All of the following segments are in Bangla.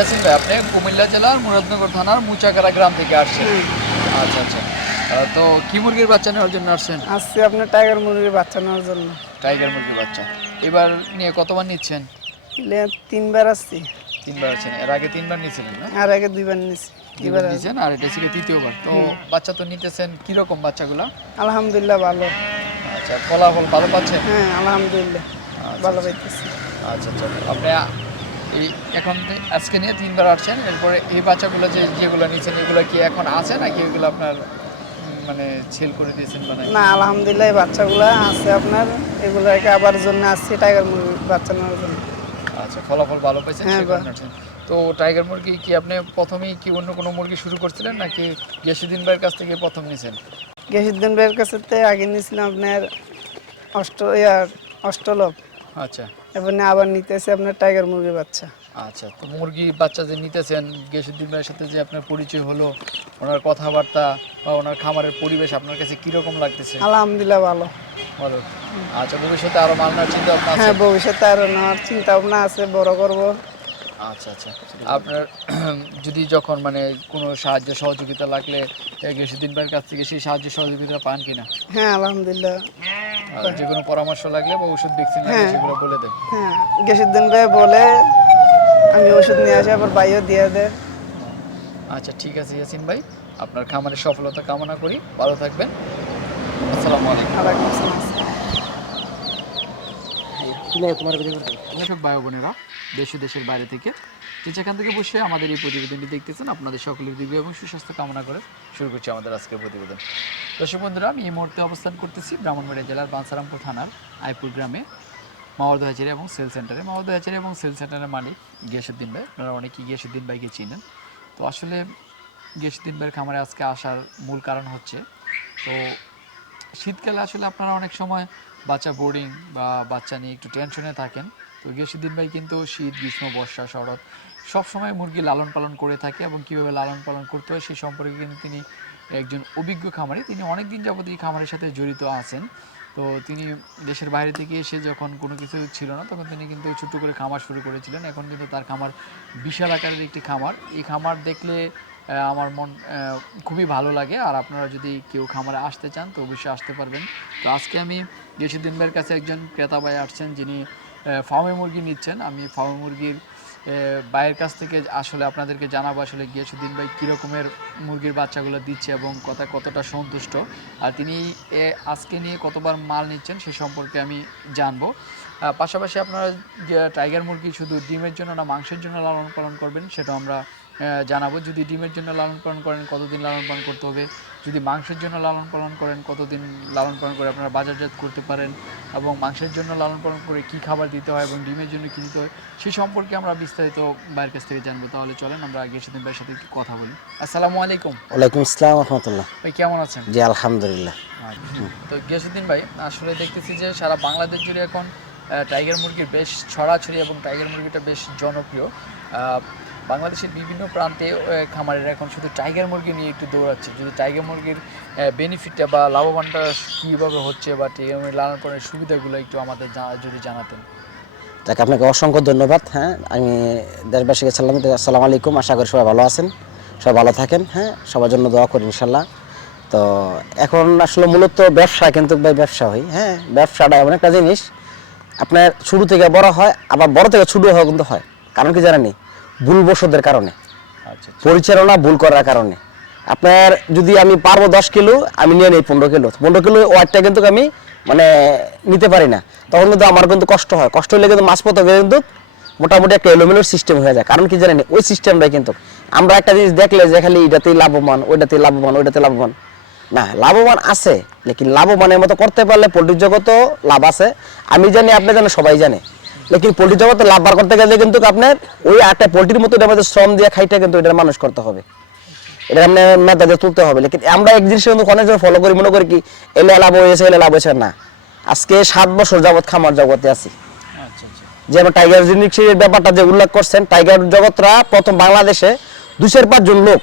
ইয়াসিন ভাই আপনি কুমিল্লা জেলার মুরাদনগর থানার মুচাকারা গ্রাম থেকে আসছেন। আচ্ছা আচ্ছা। তো কি মুরগির বাচ্চা নেওয়ার জন্য আসছেন? আসছি আপনার টাইগার মুরগির বাচ্চা নেওয়ার জন্য। টাইগার মুরগির বাচ্চা। এবার নিয়ে কতবার নিচ্ছেন? তিনবার আসছি। তিনবার আছেন এর আগে তিনবার নিয়েছিলেন না? আর আগে দুইবার নিছি। দুইবার নিয়েছেন আর এটা ছিল তৃতীয়বার। তো বাচ্চা তো নিতেছেন কীরকম বাচ্চাগুলো? আলহামদুলিল্লাহ ভালো। আচ্ছা ফলাফল ভালো পাচ্ছেন? হ্যাঁ আলহামদুলিল্লাহ। আচ্ছা, ভালো পাইতেছি। আচ্ছা আচ্ছা। আপনি এই এখন আজকে নিয়ে তিনবার আসছেন এরপরে এই বাচ্চাগুলো যে যেগুলো নিয়েছেন এগুলো কি এখন আছে নাকি এগুলো আপনার মানে সেল করে দিয়েছেন মানে না আলহামদুলিল্লাহ এই বাচ্চাগুলো আছে আপনার এগুলোকে আবার জন্য আসছি টাইগার মুরগির বাচ্চা নেওয়ার জন্য। আচ্ছা ফলাফল ভালো পাইছেন হ্যাঁ। তো টাইগার মুরগি কি আপনি প্রথমেই কি অন্য কোনো মুরগি শুরু করছিলেন নাকি গেসুদ্দিন ভাইয়ের কাছ থেকে প্রথম নিয়েছেন? গেসিদ্দিন ভাইয়ের কাছে তে আগে নিয়েছিলাম আপনার অষ্ট ইয়ার অষ্টলভ আচ্ছা। এবার আবার নিতেছে আপনার টাইগার মুরগির বাচ্চা। আচ্ছা তো মুরগি বাচ্চা যে নিতেছেন গেসুদ্দিন ভাইয়ের সাথে যে আপনার পরিচয় হলো ওনার কথাবার্তা বা ওনার খামারের পরিবেশ আপনার কাছে কীরকম লাগতেছে? আলহামদুলিল্লাহ ভালো। ভালো। আচ্ছা ভবিষ্যতে আরও মাল নেওয়ার চিন্তা ভাবনা হ্যাঁ ভবিষ্যতে আরও নেওয়ার চিন্তা ভাবনা আছে বড় করব। আচ্ছা আচ্ছা। আপনার যদি যখন মানে কোনো সাহায্য সহযোগিতা লাগলে গেসুদ্দিন ভাইয়ের কাছ থেকে সেই সাহায্য সহযোগিতা পান কিনা? হ্যাঁ আলহামদুলিল্লাহ। যে কোনো পরামর্শ লাগলে বা ওষুধ ভ্যাকসিন লাগলে হ্যাঁ। সেগুলো বলে দেন। হ্যাঁ গেসিদ্দিন ভাই বলে আমি ওষুধ নিয়ে আসি আবার বাইও দিয়ে দেয়। আচ্ছা ঠিক আছে ইয়াসিন ভাই। আপনার খামারের সফলতা কামনা করি। ভালো থাকবেন। আসসালামু আলাইকুম। আসসালাম ভাই বোনেরা দেশ দেশের বাইরে থেকে যে যেখান থেকে বসে আমাদের এই প্রতিবেদনটি দেখতেছেন, আপনাদের সকলের দিব্য এবং সুস্বাস্থ্য কামনা করে শুরু করছি আমাদের আজকের প্রতিবেদন। দর্শক বন্ধুরা, আমি এই মুহূর্তে অবস্থান করতেছি ব্রাহ্মণবাড়িয়া জেলার বাঞ্ছারামপুর থানার আইপুর গ্রামে মাওয়ার্দ হাজারি এবং সেল সেন্টারে। মাওয়ার্দ হাজারি এবং সেল সেন্টারের মালিক গিয়াসুদ্দিন ভাই। আপনারা অনেকেই গিয়াসুদ্দিন ভাইকে চিনেন। তো আসলে গিয়াসুদ্দিন ভাইয়ের খামারে আজকে আসার মূল কারণ হচ্ছে, তো শীতকালে আসলে আপনারা অনেক সময় বাচ্চা বোর্ডিং বা বাচ্চা নিয়ে একটু টেনশনে থাকেন। তো গেসুদ্দিন ভাই কিন্তু শীত, গ্রীষ্ম, বর্ষা, শরৎ সবসময় মুরগি লালন পালন করে থাকে এবং কীভাবে লালন পালন করতে হয় সেই সম্পর্কে কিন্তু তিনি একজন অভিজ্ঞ খামারি। তিনি অনেক দিন যাবত এই খামারের সাথে জড়িত আছেন। তো তিনি দেশের বাইরে থেকে এসে যখন কোনো কিছু ছিল না, তখন তিনি কিন্তু ছোট্ট করে খামার শুরু করেছিলেন। এখন কিন্তু তার খামার বিশাল আকারের একটি খামার। এই খামার দেখলে আমার মন খুবই ভালো লাগে। আর আপনারা যদি কেউ খামারে আসতে চান, তো অবশ্যই আসতে পারবেন। তো আজকে আমি গেসুদ্দিন ভাইয়ের কাছে একজন ক্রেতা ভাই আসছেন যিনি ফার্মে মুরগি নিচ্ছেন। আমি ফার্মে মুরগির ভাইয়ের কাছ থেকে আসলে আপনাদেরকে জানাব আসলে গিয়াসুদ্দিন ভাই কীরকমের মুরগির বাচ্চাগুলো দিচ্ছে এবং কথা কতটা সন্তুষ্ট। আর তিনি এ, আজকে নিয়ে কতবার মাল নিচ্ছেন সে সম্পর্কে আমি জানব। পাশাপাশি আপনারা টাইগার মুরগি শুধু ডিমের জন্য না মাংসের জন্য লালন পালন করবেন সেটা আমরা জানাব। যদি ডিমের জন্য লালন পালন করেন কতদিন লালন পালন করতে হবে? যদি মাংসের জন্য লালন পালন করেন কতদিন লালন পালন করে আপনারা বাজারজাত করতে পারেন? এবং মাংসের জন্য লালন পালন করে কি খাবার দিতে হয় এবং ডিমের জন্য কী দিতে হয় সেই সম্পর্কে আমরা বিস্তারিত ভাইয়ের কাছ থেকে জানব। তাহলে চলেন আমরা আগে সেদিন ভাইয়ের সাথে একটু কথা বলি। আসসালামু আলাইকুম। ওয়ালাইকুম আসসালাম রহমতুল্লাহ। ভাই কেমন আছেন? জি আলহামদুলিল্লাহ। তো গিয়াসুদ্দিন ভাই আসলে দেখতেছি যে সারা বাংলাদেশ জুড়ে এখন টাইগার মুরগির বেশ ছড়াছড়ি এবং টাইগার মুরগিটা বেশ জনপ্রিয়। বাংলাদেশের বিভিন্ন প্রান্তে খামারেরা এখন শুধু টাইগার মুরগি নিয়ে একটু দৌড়াচ্ছে। যদি টাইগার মুরগির বেনিফিটটা বা লাভবানটা কীভাবে হচ্ছে বা টাইগার মুরগি লালন পালনের সুবিধাগুলো একটু আমাদের যদি জানাতেন। তাকে আপনাকে অসংখ্য ধন্যবাদ হ্যাঁ। আমি দেশবাসীকে সালাম আসসালামু আলাইকুম। আশা করি সবাই ভালো আছেন, সবাই ভালো থাকেন হ্যাঁ। সবার জন্য দোয়া করি ইনশাল্লাহ তো এখন আসলে মূলত ব্যবসা, কিন্তু ব্যবসা হয় হ্যাঁ। ব্যবসাটা এমন একটা জিনিস, আপনার শুরু থেকে বড় হয়, আবার বড় থেকে ছোটো হয় কিন্তু হয়। কারণ কি জানেনি ভুলবশতের কারণে। আচ্ছা পরিচালনা ভুল করার কারণে। আপনার যদি আমি পারব দশ কিলো আমি নিয়ে নিই পনেরো কিলো। পনেরো কিলো ওয়াটটা কিন্তু আমি মানে নিতে পারি না। তখন কিন্তু আমার কিন্তু কষ্ট হয়। কষ্ট হলে কিন্তু মাছ পথে কিন্তু মোটামুটি একটা এলোমেলোর সিস্টেম হয়ে যায়। কারণ কি জানেন ওই সিস্টেমটাই কিন্তু। আমরা একটা জিনিস দেখলে যে খালি এটাতেই লাভবান ওইটাতেই লাভবান ওইটাতে লাভবান। না লাভবান আছে লেকিন লাভবানের মতো করতে পারলে পোলট্রির জগতও লাভ আছে। আমি জানি আপনি জানেন সবাই জানে। লেকিন পোলট্রি জগতে লাভ বার করতে গেলে কিন্তু আপনার ওই একটা পোলট্রির মতো মধ্যে শ্রম দিয়ে খাইটা কিন্তু এটা মানুষ করতে হবে। এটা আপনার মেধাতে তুলতে হবে। লেকিন আমরা এক জিনিস কিন্তু অনেক ফলো করি মনে করি কি এলে লাভ হয়েছে এলে লাভ হয়েছে না। আজকে সাত বছর যাবত খামার জগতে আছি। আচ্ছা আচ্ছা। যে আমরা টাইগার জিনিসের ব্যাপারটা যে উল্লেখ করছেন টাইগার জগৎরা প্রথম বাংলাদেশে দুশের পাঁচজন লোক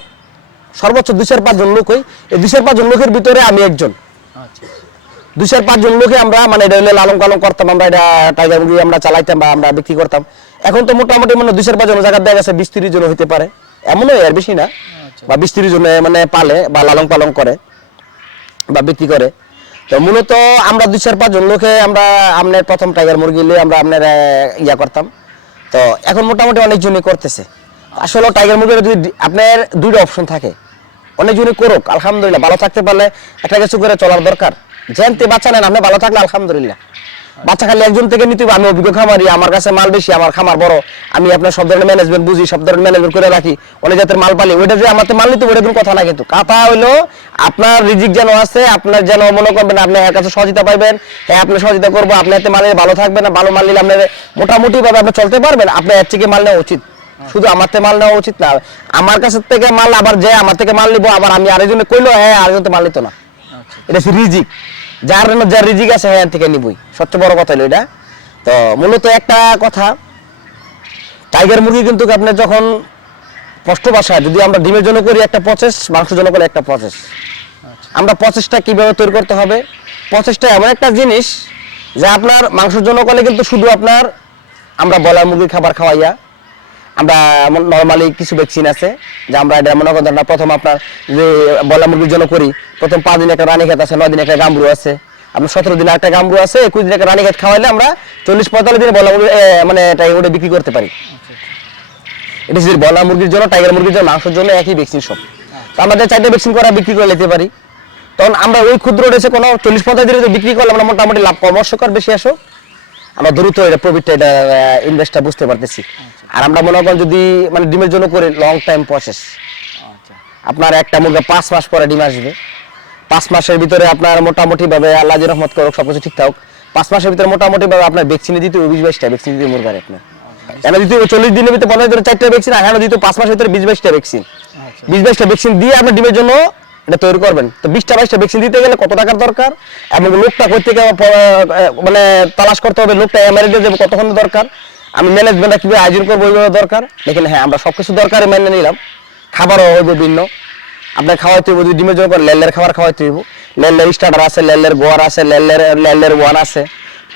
সর্বোচ্চ দুশের পাঁচজন লোকই এই দুশের পাঁচজন লোকের ভিতরে আমি একজন। দুশের পাঁচজন লোকে আমরা মানে এটা হলে লালন পালন করতাম আমরা এটা টাইগার মুরগি আমরা চালাইতাম বা আমরা বিক্রি করতাম। এখন তো মোটামুটি মানে দুই চার পাঁচ জন জায়গা দেখা গেছে বিশ তিরিশ জন হইতে পারে। এমনও আর বেশি না। আচ্ছা। বা বিশ তিরিশ জনে মানে পালে বা লালন পালন করে বা বিক্রি করে। তো মূলত আমরা দুই চার পাঁচজন লোকে আমরা আপনার প্রথম টাইগার মুরগি নিয়ে আমরা আপনার ইয়া করতাম। তো এখন মোটামুটি অনেকজনই করতেছে। আসলে টাইগার মুরগির যদি আপনার দুইটা অপশন থাকে। অনেকজনই করুক আলহামদুলিল্লাহ ভালো থাকতে পারলে একটা কিছু করে চলার দরকার। যেনতে বাচ্চা নেন, আপনি ভালো থাকলে আলহামদুলিল্লাহ। বাচ্চা খালি একজন থেকে নিতে আমি অভিজ্ঞ খামারি, আমার কাছে মাল বেশি, আমার খামার বড়। আমি আপনার সব ধরনের ম্যানেজমেন্ট বুঝি, সব ধরনের ম্যানেজমেন্ট করে রাখি। অনেক জাতের মাল পালি, ওইটা যে আমার মাল নিতে ওইটা কোনো কথা না কিন্তু। কথা হইল, আপনার রিজিক যেন আছে, আপনার যেন মনে করবেন আপনি এর কাছে সহযোগিতা পাইবেন হ্যাঁ আপনি সহযোগিতা করব, আপনি এতে মালে ভালো থাকবেন না ভালো মাল নিলে আপনার মোটামুটি ভাবে আপনি চলতে পারবেন আপনি এর থেকে মাল নেওয়া উচিত। শুধু আমার থেকে মাল নেওয়া উচিত না, আমার কাছে থেকে মাল আবার যে আমার থেকে মাল নিবো, আবার আমি আরেকজনে কইলো হ্যাঁ আরেকজন তো মাল নিত না। এটা হচ্ছে রিজিক। যার যার রিজিক আছে হ্যাঁ থেকে নিবই। সবচেয়ে বড় কথা হলো এটা। তো মূলত একটা কথা টাইগার মুরগি কিন্তু আপনি যখন কষ্ট বাসায় যদি আমরা ডিমের জন্য করি একটা প্রসেস মাংসের জন্য করি একটা প্রসেস আচ্ছা। আমরা প্রসেসটা কীভাবে তৈরি করতে হবে? প্রসেসটা এমন একটা জিনিস যে আপনার মাংসের জন্য করলে কিন্তু শুধু আপনার আমরা বলার মুরগির খাবার খাওয়াইয়া আমরা নর্মালি কিছু ভ্যাকসিন আছে যে আমরা এটা মনে করেন প্রথম আপনার যে বয়লার মুরগির জন্য করি, প্রথম পাঁচ দিন একটা রানী খেত আছে, নয় দিন একটা গাম্বু আছে। আপনার সতেরো দিন একটা গাম্বু আছে, একুশ দিন একটা রানী খেত খাওয়াইলে আমরা চল্লিশ পঁয়তাল্লিশ দিনে বয়লার মুরগি মানে এটাই ওটা বিক্রি করতে পারি। এটা শুধু বয়লার মুরগির জন্য টাইগার মুরগির জন্য, মাংসের জন্য একই ভ্যাকসিন সব। তো আমাদের চারটে ভ্যাকসিন করা বিক্রি করে নিতে পারি। তখন আমরা ওই ক্ষুদ্র রেসে কোনো চল্লিশ পঁয়তাল্লিশ দিনে বিক্রি করলে আমরা মোটামুটি লাভ পরামর্শকর বেশি আসো। আমরা দ্রুত এটা প্রফিটটা এটা ইনভেস্টটা বুঝতে পারতেছি। আর আমরা মনে করেন যদি মানে ডিমের জন্য করে লং টাইম প্রসেস আচ্ছা। আপনার একটা মুরগা পাঁচ মাস পরে ডিম আসবে। পাঁচ মাসের ভিতরে আপনার মোটামুটি ভাবে আল্লাহ রহমত করুক সবকিছু ঠিক থাকুক। পাঁচ মাসের ভিতরে মোটামুটি ভাবে আপনার ভ্যাকসিনে দিতে হবে বিশ বাইশটা ভ্যাকসিন দিতে মুরগার আপনার এখানে দিতে চল্লিশ দিনের ভিতরে পনেরো দিনের চারটা ভ্যাকসিন এখানে দিতে পাঁচ মাসের ভিতরে বিশ বাইশটা ভ্যাকসিন আচ্ছা। বিশ বাইশটা ভ্যাকসিন দিয়ে আপনার ডিমের জন্য এটা তৈরি করবেন। তো বিশটা বাইশটা ভ্যাকসিন দিতে গেলে কত টাকার দরকার? এবং লোকটা কোথা থেকে মানে তালাশ করতে হবে, লোকটা এমারিতে যাবে কতক্ষণ দরকার? আমি ম্যানেজমেন্টটা কীভাবে আয়োজন করব ওইভাবে দরকার? দেখেন হ্যাঁ আমরা সবকিছু দরকারে মেনে নিলাম। খাবারও হইব ভিন্ন। আপনার খাওয়াইতে হইব, যদি ডিমের জন্য করেন লেলের খাবার খাওয়াইতে হইব। লেলের স্টার্টার আছে, লেলের গোয়ার আছে, লেলের লেলের ওয়ান আছে।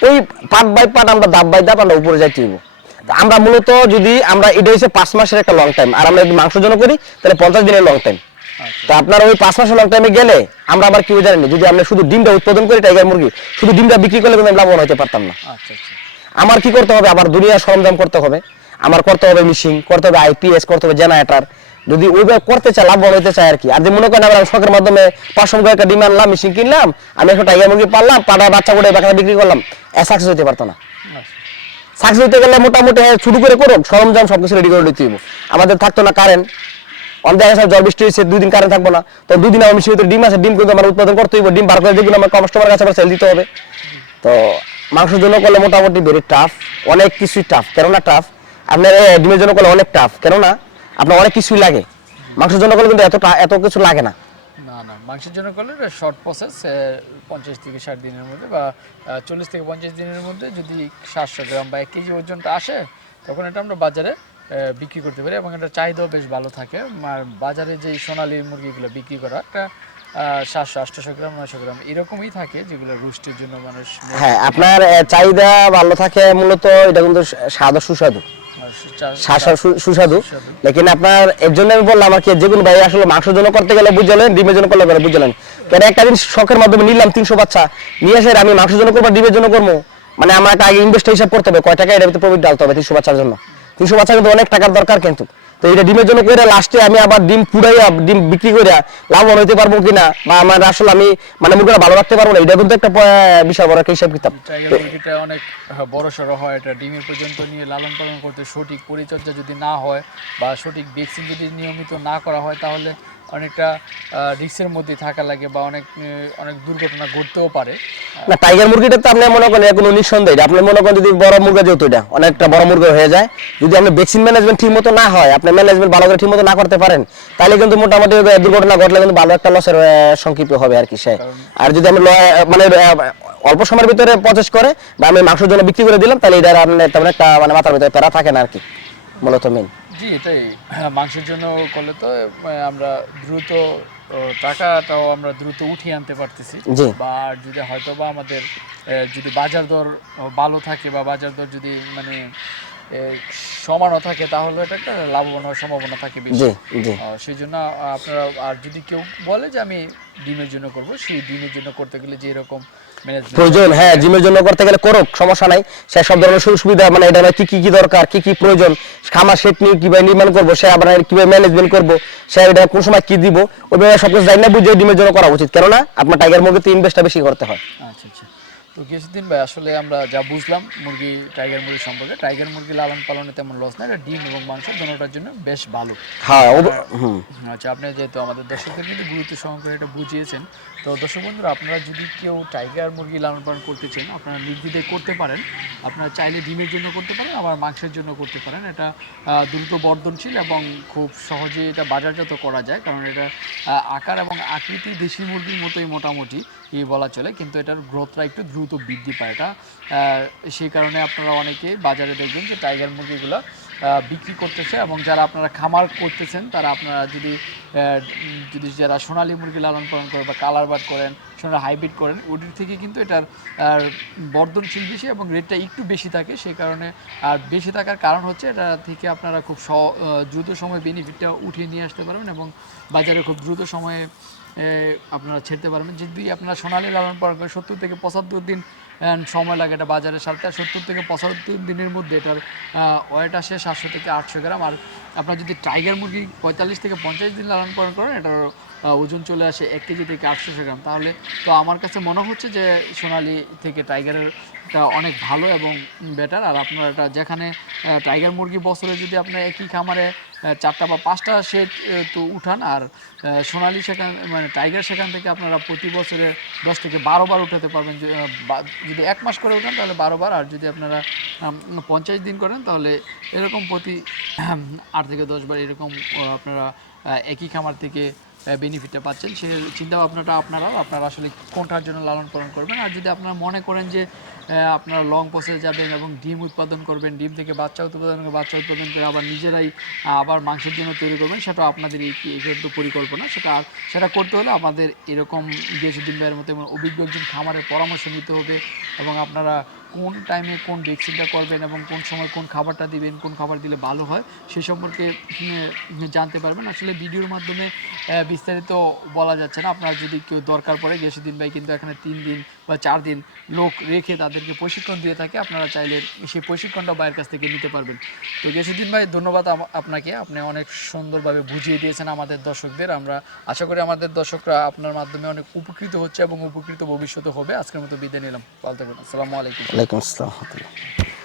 ওই পার্ট বাই পার্ট আমরা দাব বাই দাব আমরা উপরে যাইতে হইব। আমরা মূলত যদি, আমরা, এটা হচ্ছে পাঁচ মাসের একটা লং টাইম আর আমরা যদি মাংসের জন্য করি, তাহলে পঞ্চাশ দিনের লং টাইম তো আপনার ওই পাঁচ মাসের লং টাইমে গেলে আমরা আবার কি জানেন? যদি আমরা শুধু ডিমটা উৎপাদন করি টাইগার মুরগি শুধু ডিমটা বিক্রি করলে কিন্তু আমি লাভবান হতে পারতাম না। আচ্ছা আচ্ছা। আমার কি করতে হবে? আবার দুনিয়ার সরঞ্জাম করতে হবে। আমার করতে হবে মিশিং করতে হবে আইপিএস করতে হবে জেনারেটার যদি ওইভাবে করতে চায় লাভবান হতে চায় আর কি। আর যে মনে করেন আমরা শখের মাধ্যমে পাঁচশো একটা ডিম আনলাম মেশিন কিনলাম আমি একটা টাইগার মুরগি পারলাম পাটা বাচ্চা করে বাচ্চা বিক্রি করলাম এ সাকসেস হতে পারতো না। আচ্ছা। সাকসেস হতে গেলে মোটামুটি হ্যাঁ, শুরু করে করুক সরঞ্জাম সবকিছু রেডি করে দিতে হইব। আমাদের থাকতো না কারেন্ট অন দেখা গেছে জ্বর, বৃষ্টি হয়েছে দুই দিন কারেন্ট থাকব না। তো দুই দিন আমার মিশিয়ে ডিম আছে, ডিম কিন্তু আমার উৎপাদন করতে হইব। ডিম বার করে আমার কাস্টমার কাছে আবার সেল দিতে হবে। তো মাংসের জন্য করলে মোটামুটি ভেরি টাফ অনেক কিছুই টাফ কেননা টাফ আপনার ডিমের জন্য করলে অনেক টাফ কেননা আপনার অনেক কিছুই লাগে। মাংসের জন্য করলে কিন্তু এত এত কিছু লাগে না। না না, মাংসের জন্য করলে শর্ট প্রসেস পঞ্চাশ থেকে ষাট দিনের মধ্যে বা চল্লিশ থেকে পঞ্চাশ দিনের মধ্যে যদি সাতশো গ্রাম বা এক কেজি ওজনটা আসে, তখন এটা আমরা বাজারে বিক্রি করতে পারি এবং এটা চাহিদাও বেশ ভালো থাকে। আর বাজারে যে সোনালী মুরগিগুলো বিক্রি করা একটা সাতশো আটশোশো গ্রাম নয়শো গ্রাম এরকমই থাকে যেগুলো রুস্টের জন্য মানুষ হ্যাঁ আপনার চাহিদা ভালো থাকে মূলত এটা কিন্তু স্বাদ সুস্বাদু। সুস্বাদু। লেকিন আপনার এর জন্য আমি বললাম আর কি যে কোনো ভাই আসলে মাংসের জন্য করতে গেলে বুঝলেন ডিমের জন্য করলে করে বুঝলেন। কেন একটা দিন শখের মাধ্যমে নিলাম তিনশো বাচ্চা নিয়ে এসে আমি মাংসের জন্য করব ডিমের জন্য করব? মানে আমার একটা আগে ইনভেস্ট হিসাব করতে হবে কয় টাকা এটা প্রফিট ডালতে হবে তিনশো বাচ্চার জন্য। তিনশো বাচ্চা কিন্তু অনেক টাকার দরকার কিন্তু। তো এটা ডিমের জন্য করে লাস্টে আমি আবার ডিম পুড়াইয়া, ডিম বিক্রি করে লাভবান হইতে পারব কিনা বা আমার আসলে আমি মানে মুরগিটা ভালো রাখতে পারব না, এটা কিন্তু একটা বিষয় বড় একটা হিসাব কিতাব। অনেক বড় সড়ো হয়, এটা ডিমের পর্যন্ত নিয়ে লালন পালন করতে সঠিক পরিচর্যা যদি না হয় বা সঠিক ভ্যাকসিন যদি নিয়মিত না করা হয় তাহলে অনেকটা রিস্কের মধ্যে থাকা লাগে বা অনেক অনেক দুর্ঘটনা ঘটতেও পারে। না টাইগার মুরগিটা তো আপনি মনে করেন কোনো নিঃসন্দেহ আপনি মনে করেন যদি বড় মুরগা যেহেতু এটা অনেকটা বড় মুরগা হয়ে যায় যদি আপনি ভ্যাকসিন ম্যানেজমেন্ট ঠিক মতো না হয় আপনি ম্যানেজমেন্ট ভালো করে ঠিক মতো না করতে পারেন তাহলে কিন্তু মোটামুটি দুর্ঘটনা ঘটলে কিন্তু ভালো একটা লসের সংক্ষিপ্ত হবে আর কি সে। আর যদি আমি মানে অল্প সময়ের ভিতরে প্রসেস করে বা আমি মাংসের জন্য বিক্রি করে দিলাম তাহলে এটা আপনার তেমন একটা মানে মাথার ভিতরে প্যারা থাকে না আর কি মূলত মেন জি এটাই। মাংসের জন্য করলে তো আমরা দ্রুত টাকাটাও আমরা দ্রুত উঠিয়ে আনতে পারতেছি। বা যদি হয়তো বা আমাদের যদি বাজার দর ভালো থাকে বা বাজার দর যদি মানে সমানও থাকে তাহলে এটা একটা লাভবান হওয়ার সম্ভাবনা থাকে বেশি। সেই জন্য আপনারা আর যদি কেউ বলে যে আমি ডিমের জন্য করব সেই ডিমের জন্য করতে গেলে যে এরকম প্রয়োজন হ্যাঁ জিমের জন্য করতে গেলে করুক সমস্যা নাই। সে সব ধরনের সুযোগ সুবিধা মানে এটা কি কি কি দরকার কি কি প্রয়োজন খামার সেট নিয়ে কীভাবে নির্মাণ করব সে আবার কীভাবে ম্যানেজমেন্ট করব সে এটা কোন সময় কি দিব ওইভাবে সব কিছু জানি না বুঝে ডিমের জন্য করা উচিত। কেননা আপনার টাইগার মুরগিতে ইনভেস্টটা বেশি করতে হয়। আচ্ছা আচ্ছা। তো কিছুদিন ভাই আসলে আমরা যা বুঝলাম মুরগি টাইগার মুরগি সম্পর্কে টাইগার মুরগি লালন পালনে তেমন লস নাই এটা ডিম এবং মাংস দুটোটার জন্য বেশ ভালো। হ্যাঁ আচ্ছা আপনি যেহেতু আমাদের দর্শকদের কিন্তু গুরুত্ব সহকারে এটা বুঝিয়েছেন তো দর্শক বন্ধুরা আপনারা যদি কেউ টাইগার মুরগি লালন পালন করতে চান আপনারা নির্দ্বিধায় করতে পারেন। আপনারা চাইলে ডিমের জন্য করতে পারেন আবার মাংসের জন্য করতে পারেন। এটা দ্রুত বর্ধনশীল এবং খুব সহজেই এটা বাজারজাত করা যায় কারণ এটা আকার এবং আকৃতি দেশি মুরগির মতোই মোটামুটি। ই বলা চলে, কিন্তু এটার গ্রোথটা একটু দ্রুত বৃদ্ধি পায়। এটা সেই কারণে আপনারা অনেকে বাজারে দেখবেন যে টাইগার মুরগিগুলো বিক্রি করতেছে এবং যারা আপনারা খামার করতেছেন, তারা আপনারা যদি যদি যারা সোনালী মুরগি লালন পালন করেন বা কালার বাট করেন, সোনালি হাইব্রিড করেন ওটির থেকে কিন্তু এটার বর্ধনশীল বেশি এবং রেটটা একটু বেশি থাকে। সেই কারণে আর বেশি থাকার কারণ হচ্ছে এটা থেকে আপনারা খুব দ্রুত সময়ে বেনিফিটটা উঠিয়ে নিয়ে আসতে পারবেন এবং বাজারে খুব দ্রুত সময়ে আপনারা ছেড়তে পারবেন। যদি আপনারা সোনালী লালন পালন করেন, সত্তর থেকে পঁচাত্তর দিন সময় লাগে এটা বাজারে সারতে। আর সত্তর থেকে পঁচাত্তর দিনের মধ্যে এটার ওয়েট আসে সাতশো থেকে আটশো গ্রাম। আর আপনার যদি টাইগার মুরগি পঁয়তাল্লিশ থেকে পঞ্চাশ দিন লালন পালন করেন, এটার ওজন চলে আসে এক কেজি থেকে আটশো গ্রাম। তাহলে তো আমার কাছে মনে হচ্ছে যে সোনালি থেকে টাইগারের টা অনেক ভালো এবং বেটার আর আপনার এটা যেখানে টাইগার মুরগি বছরে যদি আপনার একই খামারে চারটা বা পাঁচটা সেট তো উঠান। আর সোনালি সেখান মানে টাইগার সেখান থেকে আপনারা প্রতি বছরে দশ থেকে বারো বার উঠাতে পারবেন। যদি এক মাস করে উঠান তাহলে বারো বার। আর যদি আপনারা পঞ্চাশ দিন করেন তাহলে এরকম প্রতি আট থেকে দশ বার এরকম আপনারা একই খামার থেকে বেনিফিটটা পাচ্ছেন। সেই চিন্তা ভাবনাটা আপনারা আপনারা আসলে কোনটার জন্য লালন পালন করবেন। আর যদি আপনারা মনে করেন যে আপনারা লং প্রসেস যাবেন এবং ডিম উৎপাদন করবেন, ডিম থেকে বাচ্চা উৎপাদন করে, বাচ্চা উৎপাদন করে আবার নিজেরাই, আবার মাংসের জন্য তৈরি করবেন, সেটা আপনাদের এই পরিকল্পনা, সেটা সেটা করতে হলে আমাদের এরকম দেশুদ্দিন ভাইয়ের মতো অভিজ্ঞ একজন খামারের পরামর্শ নিতে হবে এবং আপনারা কোন টাইমে কোন ভ্যাকসিনটা করবেন এবং কোন সময় কোন খাবারটা দিবেন, কোন খাবার দিলে ভালো হয়, সে সম্পর্কে জানতে পারবেন। আসলে ভিডিওর মাধ্যমে বিস্তারিত বলা যাচ্ছে না। আপনার যদি কেউ দরকার পড়ে গেসুদ্দিন ভাই কিন্তু এখানে তিন দিন বা চার দিন লোক রেখে তাদেরকে প্রশিক্ষণ দিয়ে থাকে, আপনারা চাইলে সেই প্রশিক্ষণটা ভাইয়ের কাছ থেকে নিতে পারবেন। তো গেসুদ্দিন ভাই, ধন্যবাদ আপনাকে। আপনি অনেক সুন্দরভাবে বুঝিয়ে দিয়েছেন আমাদের দর্শকদের। আমরা আশা করি আমাদের দর্শকরা আপনার মাধ্যমে অনেক উপকৃত হচ্ছে এবং উপকৃত ভবিষ্যতে হবে। আজকের মতো বিদায় নিলাম। ভালো আসসালামু আলাইকুম। ওয়ালাইকুম আসসালাম